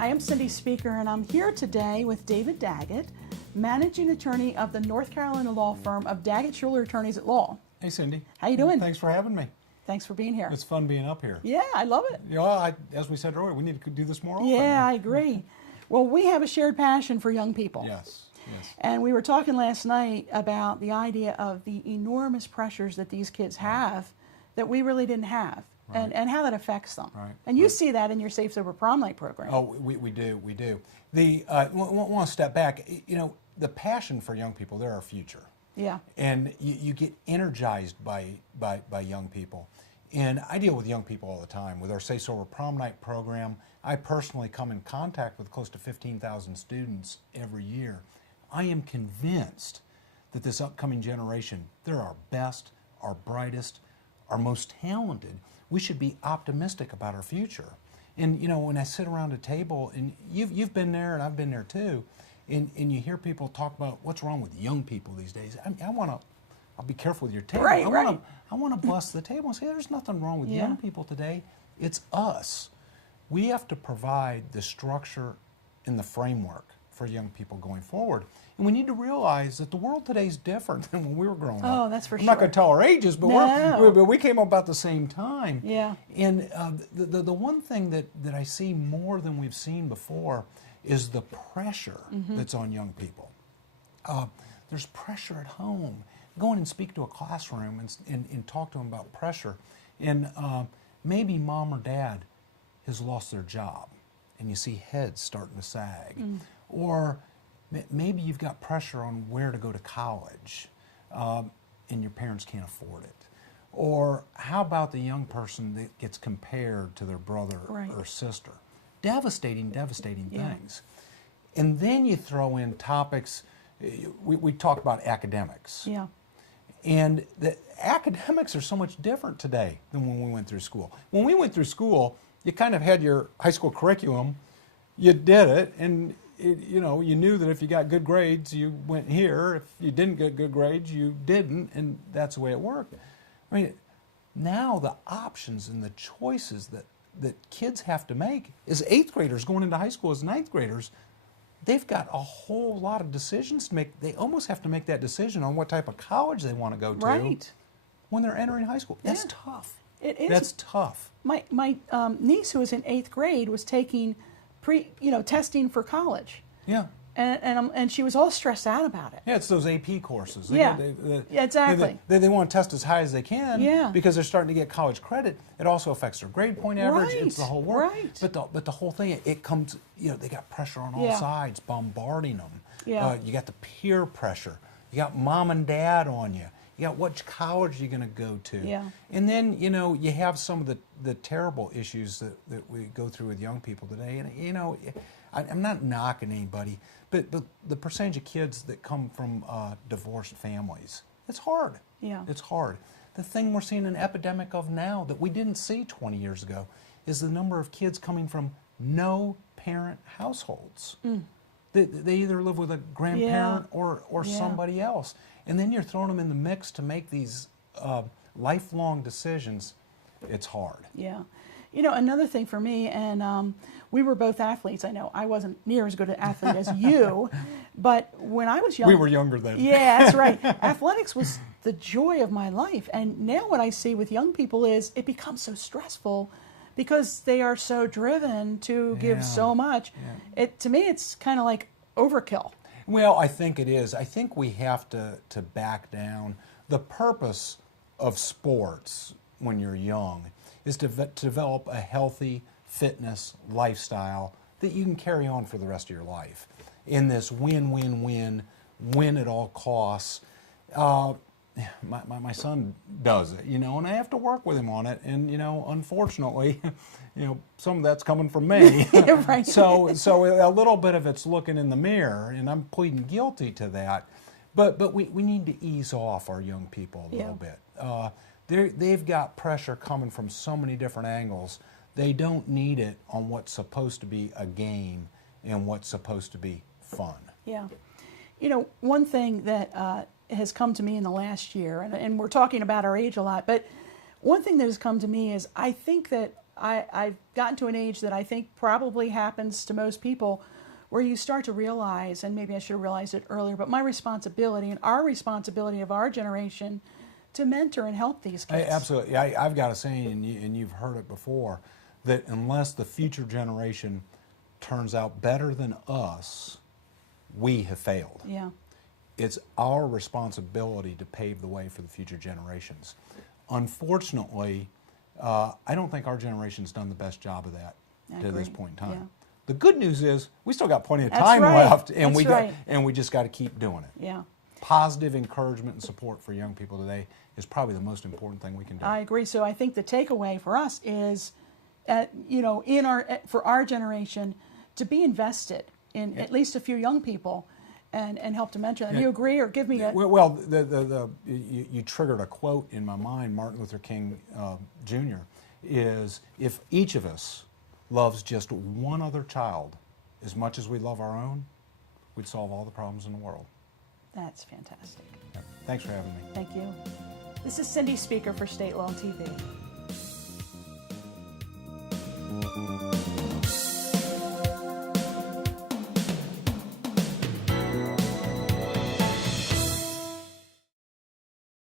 Hi, I'm Cindy Speaker, and I'm here today with David Daggett, Managing Attorney of the North Carolina law firm of Daggett, Shuler Attorneys at Law. Hey, Cindy. How you doing? Thanks for having me. Thanks for being here. It's fun being up here. Yeah, I love it. You know, as we said earlier, we need to do this more often. Yeah, I agree. Well, we have a shared passion for young people. Yes, yes. And we were talking last night about the idea of the enormous pressures that these kids have that we really didn't have. Right. And how that affects them. Right. And you see that in your Safe Sober Prom Night program. Oh, we do. We want to step back. You know, the passion for young people, they're our future. Yeah. And you get energized by young people. And I deal with young people all the time. With our Safe Sober Prom Night program, I personally come in contact with close to 15,000 students every year. I am convinced that this upcoming generation, they're our best, our brightest, our most talented. We should be optimistic about our future. And you know, when I sit around a table, and you've been there and I've been there too, and you hear people talk about what's wrong with young people these days. I'll be careful with your table. Right, I want to bust the table and say there's nothing wrong with young people today. It's us. We have to provide the structure and the framework for young people going forward. And we need to realize that the world today is different than when we were growing up. Oh, that's for I'm sure. not going to tell our ages, but, No. we came up about the same time. Yeah. And the one thing that I see more than we've seen before is the pressure that's on young people. There's pressure at home. Go in and speak to a classroom and talk to them about pressure. And maybe mom or dad has lost their job, and you see heads starting to sag. Or maybe you've got pressure on where to go to college, and your parents can't afford it. Or how about the young person that gets compared to their brother or sister? Devastating things. And then you throw in topics, we talk about academics. Yeah. And the academics are so much different today than when we went through school. When we went through school, you kind of had your high school curriculum, you did it, and you knew that if you got good grades, you went here. If you didn't get good grades, you didn't, and that's the way it worked. I mean, now the options and the choices that kids have to make as 8th graders going into high school as 9th graders, they've got a whole lot of decisions to make. They almost have to make that decision on what type of college they want to go to when they're entering high school. That's tough. It is. That's tough. My niece, who was in 8th grade, was taking testing for college. Yeah. And she was all stressed out about it. Yeah, it's those AP courses. Yeah, exactly. They want to test as high as they can because they're starting to get college credit. It also affects their grade point average. It's the whole work. Right. But the whole thing, it comes, they got pressure on all sides, bombarding them. Yeah. You got the peer pressure. You got mom and dad on you. You got which college you're going to go to. Yeah. And then, you have some of the terrible issues that we go through with young people today. And, I'm not knocking anybody, but the percentage of kids that come from divorced families, it's hard. Yeah. It's hard. The thing we're seeing an epidemic of now that we didn't see 20 years ago is the number of kids coming from no parent households. They either live with a grandparent or somebody else. And then you're throwing them in the mix to make these lifelong decisions. It's hard. Yeah. Another thing for me, and we were both athletes. I know I wasn't near as good an athlete as you, but when I was young... We were younger then. Yeah, that's right. Athletics was the joy of my life. And now what I see with young people is it becomes so stressful because they are so driven to give so much. Yeah. To me, it's kind of like overkill. Well, I think it is. I think we have to back down. The purpose of sports when you're young is to develop a healthy fitness lifestyle that you can carry on for the rest of your life in this win at all costs. My son does it, and I have to work with him on it. And, unfortunately, some of that's coming from me. Right. So a little bit of it's looking in the mirror, and I'm pleading guilty to that. But we need to ease off our young people a little bit. They've got pressure coming from so many different angles. They don't need it on what's supposed to be a game and what's supposed to be fun. Yeah. One thing that has come to me in the last year, and we're talking about our age a lot, but one thing that has come to me is I think that I've gotten to an age that I think probably happens to most people, where you start to realize, and maybe I should have realized it earlier, but my responsibility and our responsibility of our generation to mentor and help these kids. Absolutely. I've got a saying, and you've heard it before, that unless the future generation turns out better than us, we have failed. Yeah. It's our responsibility to pave the way for the future generations. Unfortunately, I don't think our generation's done the best job of that to this point in time. Yeah. The good news is we still got plenty of That's time right. left, and That's we just got to keep doing it. Yeah. Positive encouragement and support for young people today is probably the most important thing we can do. I agree. So I think the takeaway for us is, for our generation, to be invested in at least a few young people, and help to mentor them. Do you agree, or give me a... Well, you triggered a quote in my mind. Martin Luther King Jr. is, if each of us loves just one other child as much as we love our own, we'd solve all the problems in the world. That's fantastic. Yeah. Thanks for having me. Thank you. This is Cindy Speaker for State Law TV.